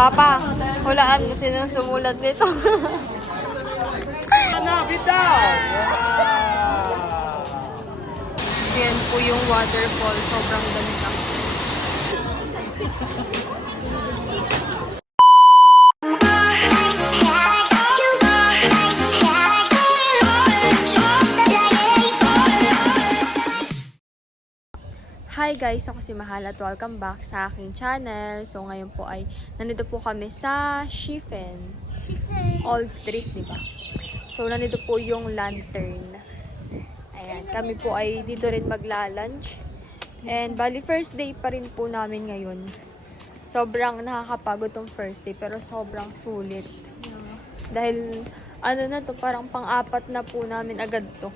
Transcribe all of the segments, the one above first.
Papa, hulaan mo sinong sumulat nito. Yan po yung waterfall. Sobrang ganda. Hi guys! Ako si Mahal at welcome back sa aking channel. So ngayon po ay nandito po kami sa Shifen. Old Street, diba? So nandito po yung lantern. Ayan, kami po ay dito rin magla-lunch. And bali first day pa rin po namin ngayon. Sobrang nakakapagod tong first day pero sobrang sulit. Dahil ano na to, parang pang-apat na po namin agad to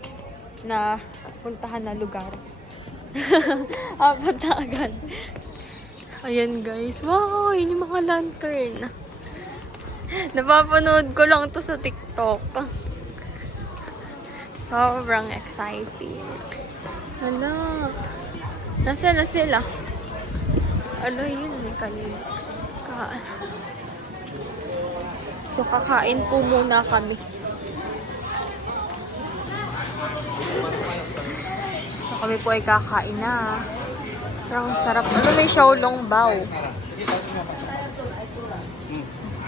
na puntahan na lugar. Apat na agad. Ayan guys. Wow! Yun yung mga lantern. Napapanood ko lang to sa TikTok. Sobrang exciting. Hala. Nasa na sila? Ano yun? May kanina. So kakain po muna kami. So kami po ay kakain na. Parang sarap. Ano may xiaolong bao. Let's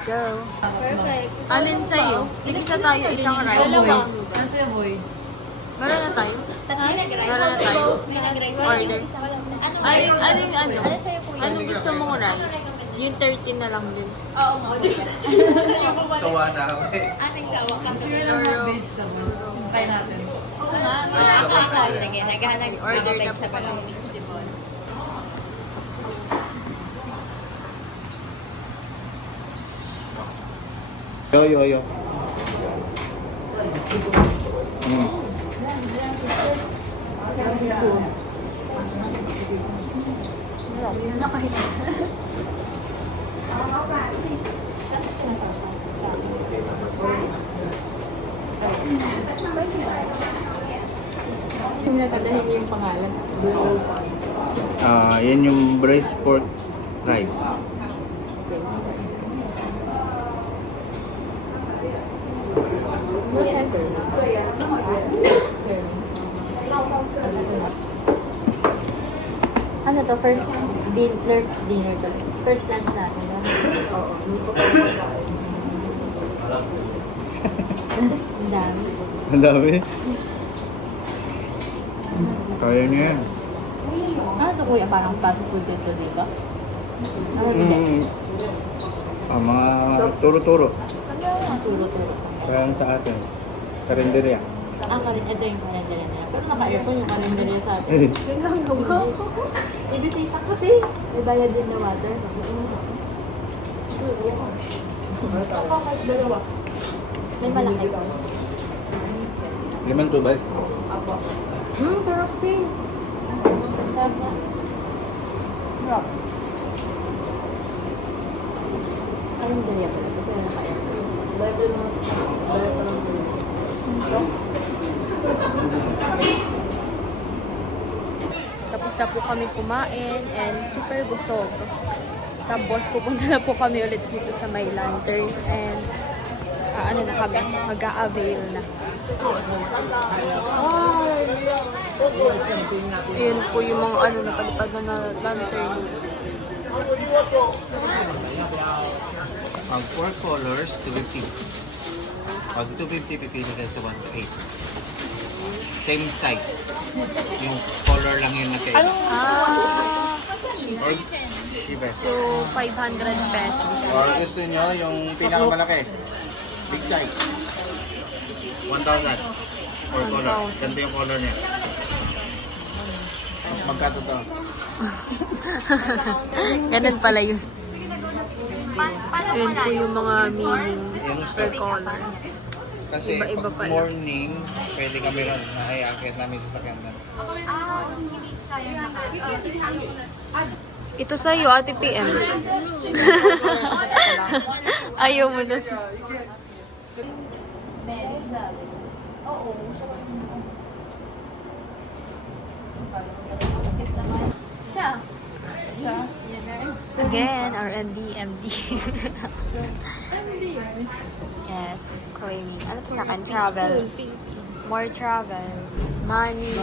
go. Perfect. Alin sa'yo? Tig-isa tayo, isang rice. Nasa boy. Meron na tayo? Meron na tayo. Order. Ay, ano? Anong gusto mong rice? Yung 13 na lang din. Oo nga. Sawa na ako eh. Ating sawa ka. Gusto nyo lang mga vegetable. Try natin. Oo nga. Sige, naghahanap mga vegetable ng vegetable. Yoyo. Yung pangalan. Yan yung braised pork rice. Ano to? First dinner to. First lunch natin. Ang dami. Ang dami. Kaya niya yan. Ano to kuya? Parang fast food dito, di ba? Mga turo-turo. Ang turo-turo. Kaya sa atin. Karinderya. Ito yung kalendarya nila. Pero naka-aircon yung kalendarya sa atin. Yung lang ibisita kasi. May bayad din na water. May malaki. 5 tubay. Sarap din. Sarap na. Sarap. Kalendarya pala. Ito yung naka-aircon. Tapos na po kami kumain and super busog. Tapos pupunta na po kami ulit dito sa may lantern and ano na kami, mag-a-avail na. Ayan po yung mga ano napalipad na lantern. Ang 4 colors, 250. Pag 250, pipili ka sa 1 to 8. Same size. Yung color lang yun na kayo. Or, iba. So, 500 pesos. Or gusto nyo yung pinakamalaki. Big size. 1,000. 4 color. Ganito yung color niya. Mas magkato to. Ganun pala yun. Ayan po yung mga meaning per color. Kasi Iba-iba pag pala. morning, pwede kami ron na ay-akit namin sa sakyan na. Ito sa'yo, Ate PM. Ayaw mo na. Oo. Siya. Siya. again, R&D, MD. Yes, cleaning. Ano pa sa akin? Travel. More travel. Money.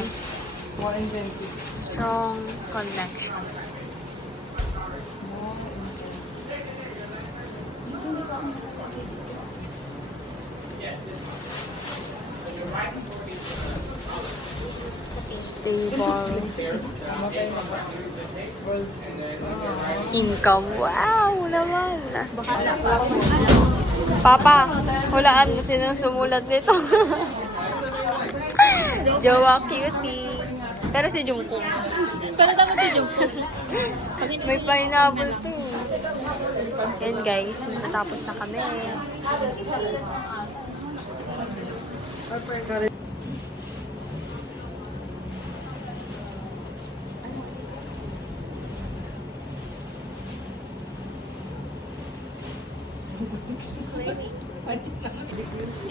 More inventive. Strong connection. Stable income. Wow naman. Papa, hulaan mo sinong sumulat nito. Jowa cutie. Pero si Jungkook. Pero dapat si Jungkook. May pineapple to. Yan guys, matapos na kami.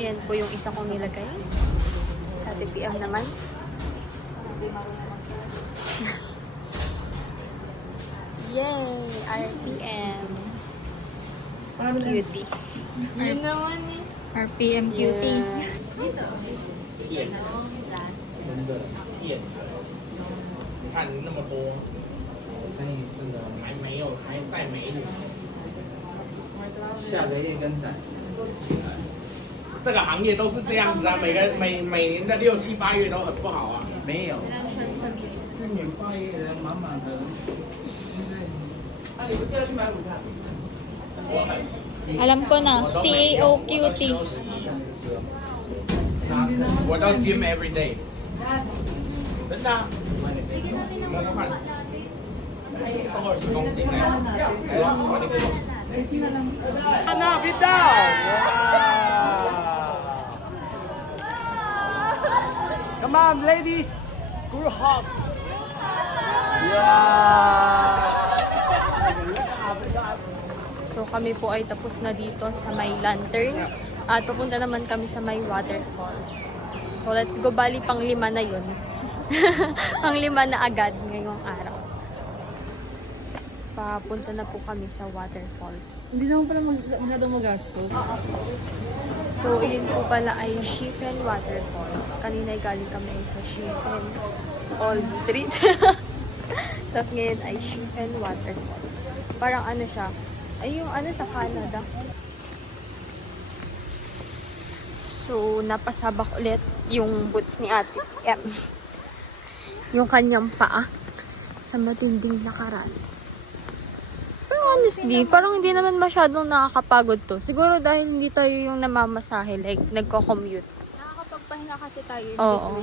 Yan po yung isa kong nilagay. Sa TPM naman. Yay! RPM. Cutie. Yun naman eh. RPM cutie. 店，你看那么多，生意真的还没有，还在没有。下个月跟展。这个行业都是这样子啊，每年的6、7、8月都很不好啊。没有，今年8月人满满的。那你不是要去买午餐？我很， Alam ko na, 我都没有 CAO 我都 cutie. 休息我到 gym every day，真的啊。摸摸看，瘦20公斤哎，还要20 kg。那别到，Come on, ladies, group hug. So kami po ay tapos na dito sa may lantern. At pupunta naman kami sa may waterfalls. So let's go, bali pang 5 na yun. Pang 5 na agad ngayong araw. Papunta na po kami sa waterfalls. Hindi naman pala masyadong magastos. So yun po pala ay Shifen Waterfalls. Kanina ay galing kami sa Shifen Old Street. Tapos ngayon ay Shifen Waterfalls. Parang ano siya, ay yung ano sa Canada. So, napasabak ulit yung boots ni Ate M. Yung kanyang paa sa matinding lakaran. Pero honestly, parang hindi naman masyadong nakakapagod to. Siguro dahil hindi tayo yung namamasahe, like nagko-commute. Nakakapagpahinga kasi tayo. Oo.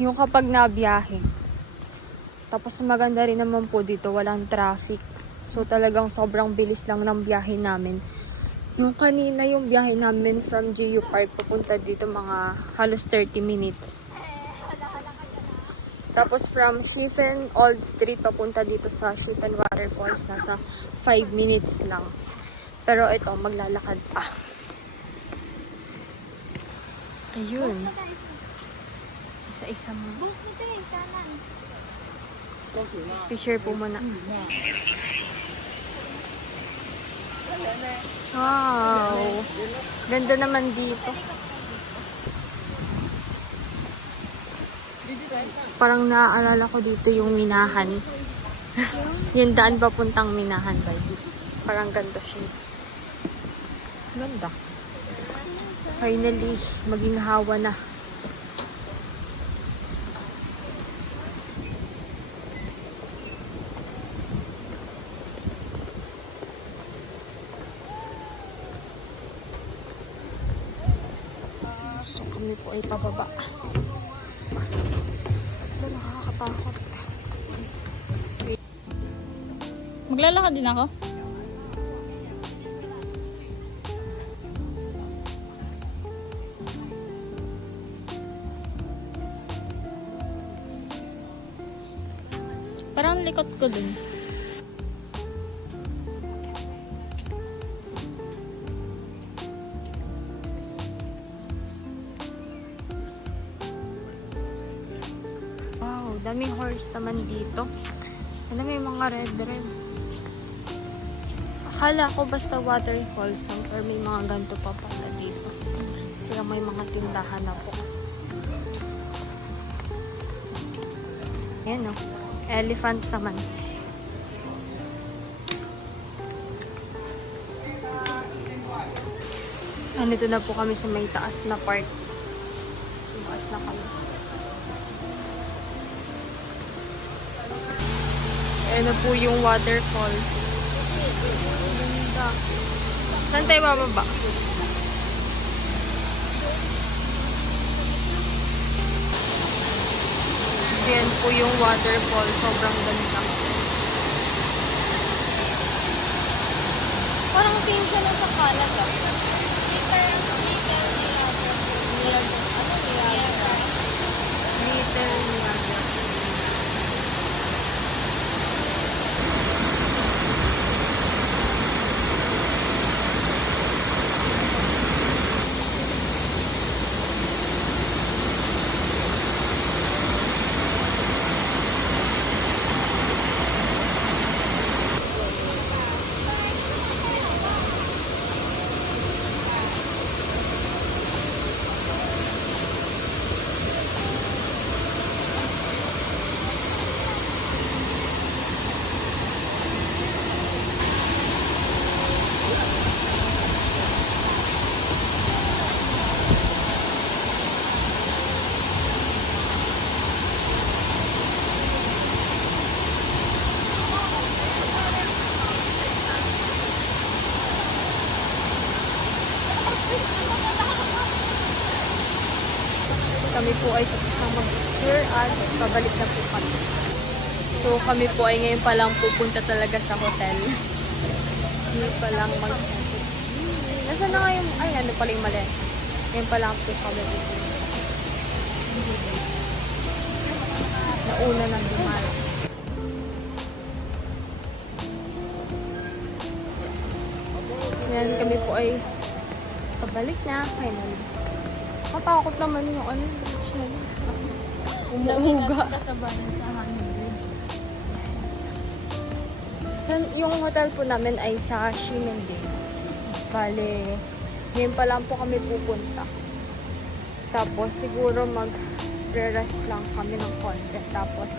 Yung kapag nabiyahe. Tapos maganda rin naman po dito, walang traffic. So talagang sobrang bilis lang ng biyahe namin. Yung kanina, yung biyahe namin from GU Park pupunta dito mga halos 30 minutes. Tapos from Shifen Old Street papunta dito sa Shifen Waterfalls nasa 5 minutes lang. Pero ito, maglalakad pa. Ayun. Isa-isa mo. I-share po muna. Wow! Ganda naman dito. Parang naaalala ko dito yung Minahan. Yung daan papuntang Minahan ba yun? Parang ganda siya. Ganda. Finally, maging hawa na. So kami po ay pababa. Ito nakakatakot. Maglalakad din ako? Parang likot ko dun. Wow, daming horse naman dito. Ano, may mga red. Akala ko basta waterfalls lang, pero may mga ganito pa pala dito. Kaya may mga tindahan na po. Ayan o. Elephant naman. Nandito na po kami sa may taas na part. Taas na kami. Ayan na po yung waterfalls. Ganda. Saan tayo bababa? Ayan po yung waterfall. Sobrang ganda. Parang tingin siya na sa Canada. Little Niagara. Kami po ay tapos na mag-tour at pabalik na po kami. So kami po ay ngayon pa lang pupunta talaga sa hotel. Ngayon pa lang mag-check. Nasaan na ngayon? Ay, ano pala yung mali. Ngayon pa lang po kami pupunta. Nauna na dumala. Ngayon kami po ay pabalik na finally. Matakot naman yung ano, siya. Umuuga. Kasabayan sa Honeywood. Yes. So, yung hotel po namin ay sa Ximending. Bale, ngayon pa lang po kami pupunta. Tapos, siguro mag-rest lang kami ng konti. Tapos,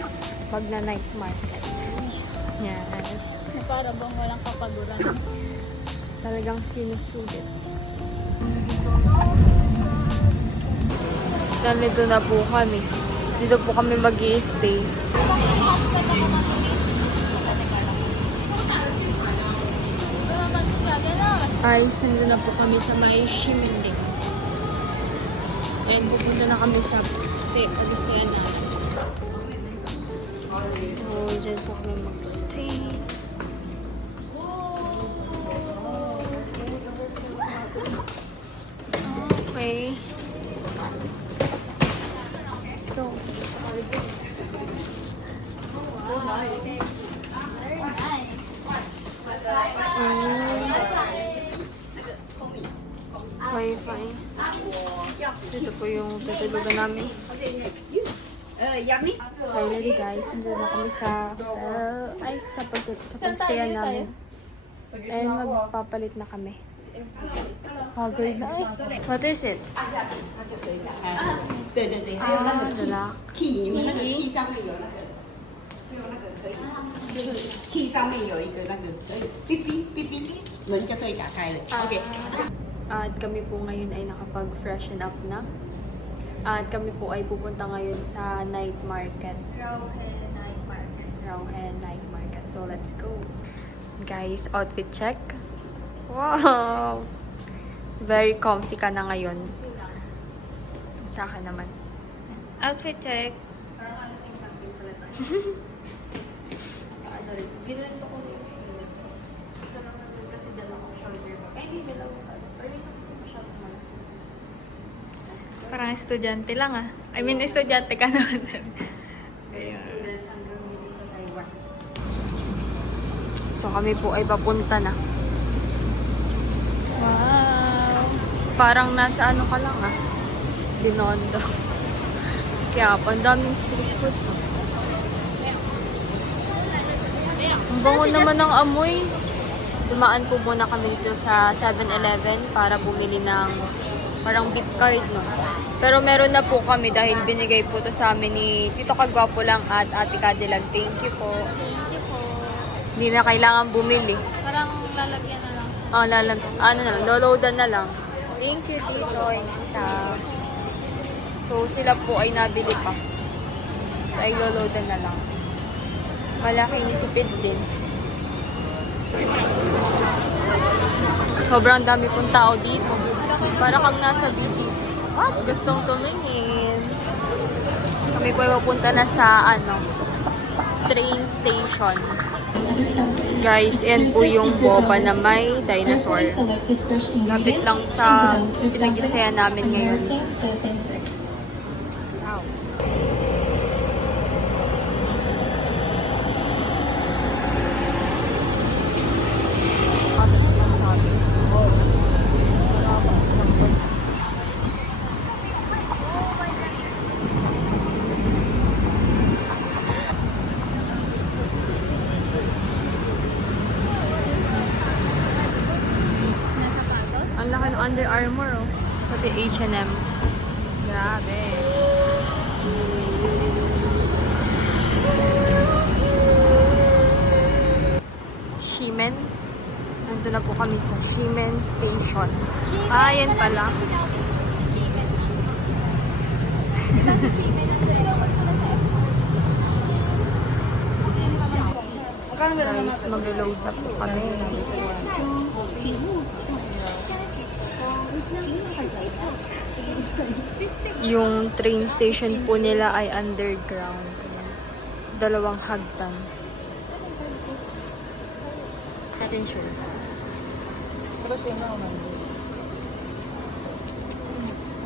magna-night market. Yes. Para bang walang kapaguran. Talagang sinusulit. Nandito na po kami. Dito po kami mag-i-stay. Guys, nandito na po kami sa may Ximending. And pupunta na kami sa mag-stayan namin. So, dyan po kami mag-stay. Okay. Let's go. Wi-Fi. Dito po yung tutulugan namin. Finally guys, nandito na kami sa pagsayan namin. And magpapalit na kami. Haggard na eh. What is it? 对对对，还有那个 Dala. key，你们那个 key 上面有那个，就那个可以，就是 key 上面有一个那个哔哔哔哔，门就可以打开了。OK。 At kami po ngayon ay nakapag-freshen up na. At kami po ay pupunta ngayon sa night market. Rauhe Night Market. So, let's go. Guys, outfit check. Wow! Very comfy ka na ngayon. Sa akin naman. Outfit check. Parang ano sing camping pala tayo. Ano rin. Ginanito ko na yung shoulder ko. Gusto lang naman kasi dala ko shoulder ko. Ay, hindi dalawa ka. Pero isa kasi masyado malaki. Let's go. Parang estudyante lang ah. I mean, estudyante ka naman. Very student hanggang dito sa Taiwan. So kami po ay papunta na. Wow! Parang nasa ano ka lang ah. Binondo. Kaya pa, ang daming street foods. Ang bango naman ng amoy. dumaan po muna kami dito sa 7-Eleven para bumili ng parang gift card, no? Pero meron na po kami dahil binigay po to sa amin ni Tito Kagwapo lang at Ate Kadilag. Thank you po. Thank you po. Hindi na kailangan bumili. Parang lalagyan na lang siya. Ano na, loloadan na lang. Thank you, Tito and Tita. So, sila po ay nabili pa. So, ay loloadan na lang. Malaking tipid din. Sobrang dami pong tao dito. Para kang nasa BTS. Gustong tumingin. Kami po ay mapunta na sa train station. Guys, yan po yung boba na may dinosaur. Lapit lang sa pinag-isaya namin ngayon. Wow. Ang laki ng Under Armour, oh. Pati H&M. Grabe. Shimen. Nandun na po kami sa Shimen Station. Ah, yan pala. Guys, mag-load na po kami. Yung train station po nila ay underground. Dalawang hagdan. Natin sure.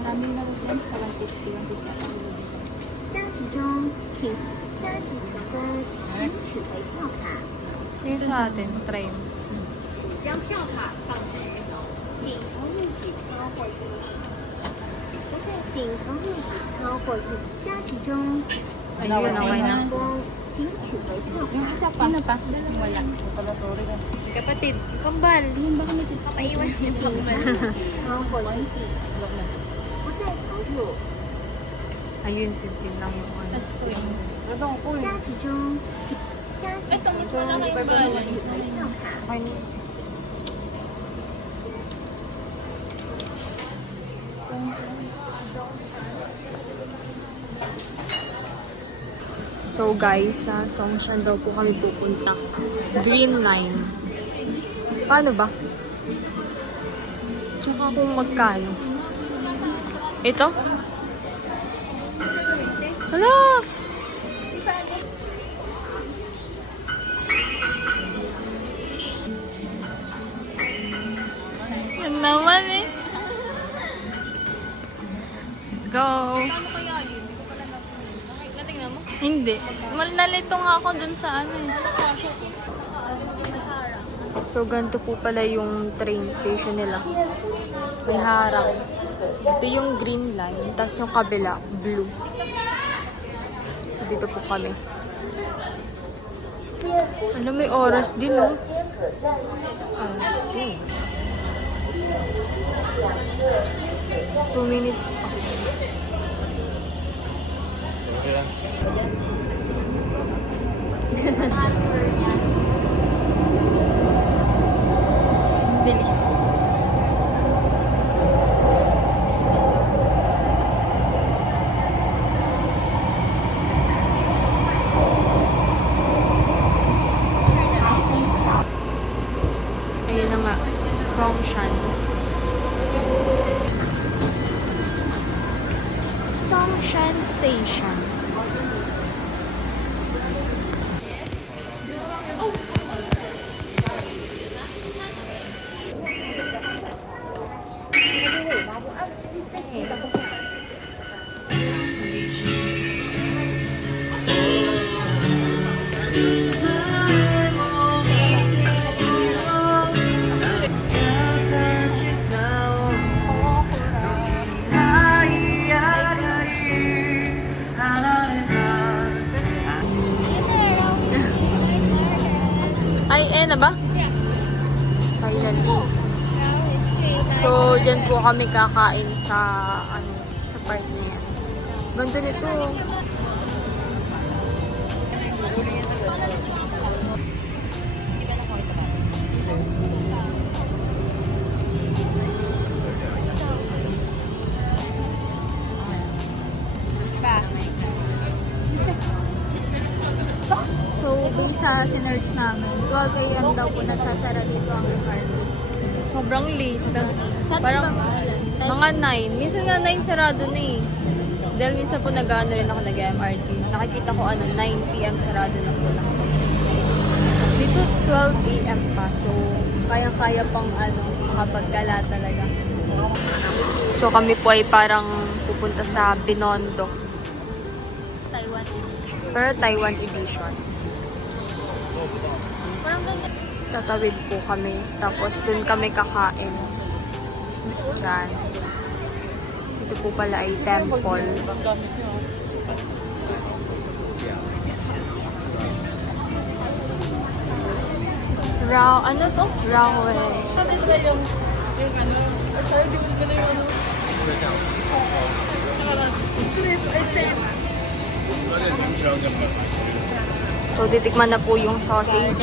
Maraming na dyan. 150. Yung sa atin, train. 将票卡放在那个顶层立体窗或者不在顶层立体窗或者加值中， Ayun, okay na. 请取回票 Yung isa pa. Sino pa? Wala. Kapatid, kambal. Yung baka may papaiwan yung pangmal. 窗或者不在操作 Ayun, 15 lang yung ano. Tapos ko yung... 加值中，加值 Ito, mas malaki yung balance. 票卡。 Okay. So guys, sa Songshan daw po kami pupunta. Green Line. Paano ba? Tsaka kung magkano. Ito? Hala! Yan naman eh. Let's go! Natingnan mo? Hindi. Nalito nga ako dun sa ano eh. So, ganito po pala yung train station nila. May harap. Ito yung green line, tapos yung kabila, blue. So, dito po kami. Alam, may oras din, oh. Oras din. 2 minutes pa. Bilis. Ayun na nga. Songshan. Songshan Station. So, dyan po kami kakain sa, sa part na yan. Ganda nito. So, based sa sinerge namin, 12 a.m. daw po nasasara dito ang MRT. Sobrang late. Parang mga 9. Minsan nga 9 sarado na eh. Dahil minsan po nag-ano rin ako nag-MRT. Nakikita ko 9 p.m. sarado na sila. Dito 12 a.m. pa. So, kaya-kaya pang makapagkala talaga. So, kami po ay parang pupunta sa Binondo. Taiwan. Pero Taiwan edition. Tatawid po kami. Tapos dun kami kakain. Diyan. Ito po pala ay temple. Ano to? Rawe. So, titikman na po yung sausage.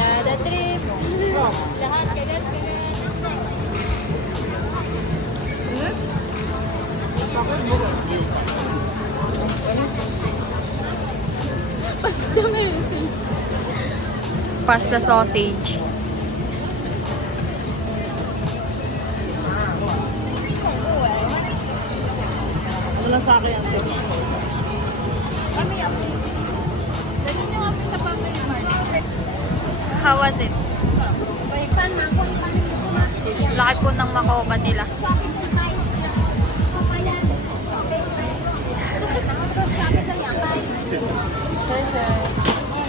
Pasta sausage. Ano lang sa akin ang sauce? How was it? Laki po ng makoka nila.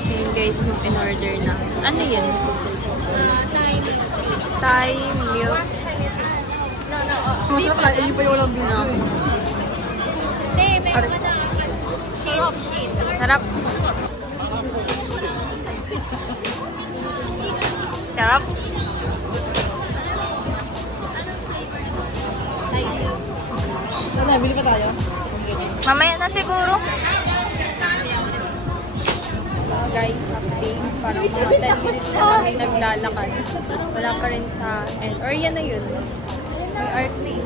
Yun guys, yung in-order na. Ano yun? Thai milk. Masarap na, hindi pa yung walang No. Cheat. Sarap. Sarap. Sana, bili pa tayo. Mamaya na siguro. Guys, update. Parang mga 10 minutes na kami naglalakad. Wala pa rin sa end. Or yan na yun. May art na eh.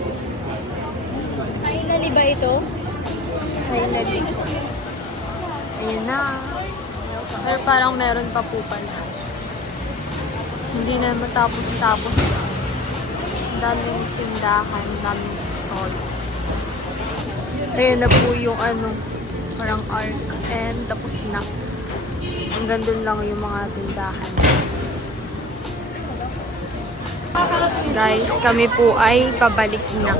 Finally ba ito? Finally. Ayun na. Pero parang meron pa po pala. Hindi na matapos-tapos. Ang daming tindahan, daming stall. Ayun na po yung parang arc. And tapos na. Hanggang dun lang yung mga tindahan. Guys, kami po ay pabalik na.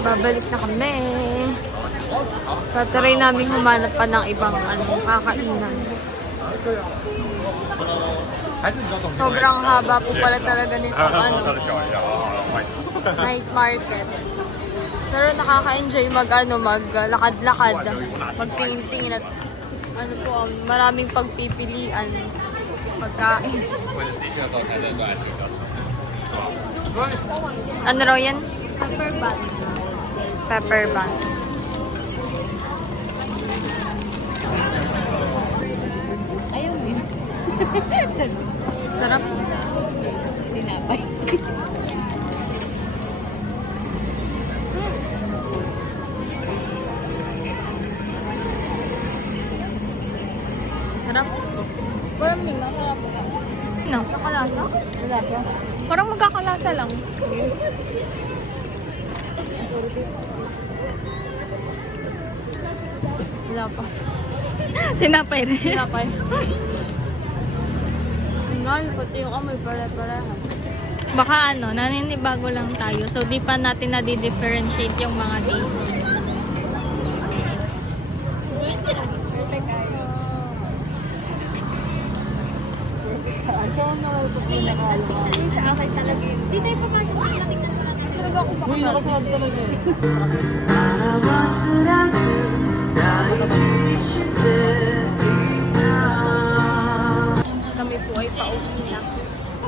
Babalik na kami. Tatry namin humanap pa ng ibang kakainan. Sobrang haba po pala talaga nito night market. Pero nakaka-enjoy maglakad-lakad, magtingin-tingin at maraming pagpipilian pagkain. Ano raw yan? Pepper bun. Pepper bun. Ayaw mo yun. Sarap. Tinapay. Sarap. Firming, masarap ka. No? Nakalasa? Malasa? Parang magkakalasa lang. Wala pa. Tinapay rin. Tinapay. Nga, pati yung amoy pare-parehan. Baka naninibago lang tayo. So, di pa natin na-differentiate yung mga days. Sa akin talaga yun. Di tayo papasok. Tingnan mo natin. Talaga ako Uy, nakasarap talaga eh. Kami po ay pauwi na.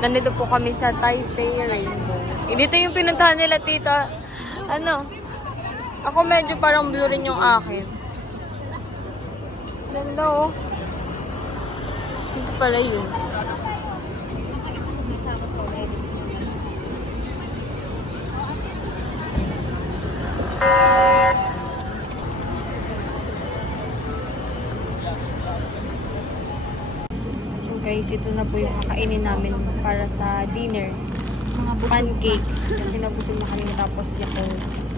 nandito po kami sa Taipei Rainbow. Dito yung pinuntahan nila, tita. Ano? Ako medyo parang blue rin yung akin. Ganda oh. Dito pala yun. So guys, ito na po yung kakainin namin para sa dinner. Pancake. Kasi nabusog na kami tapos yakult.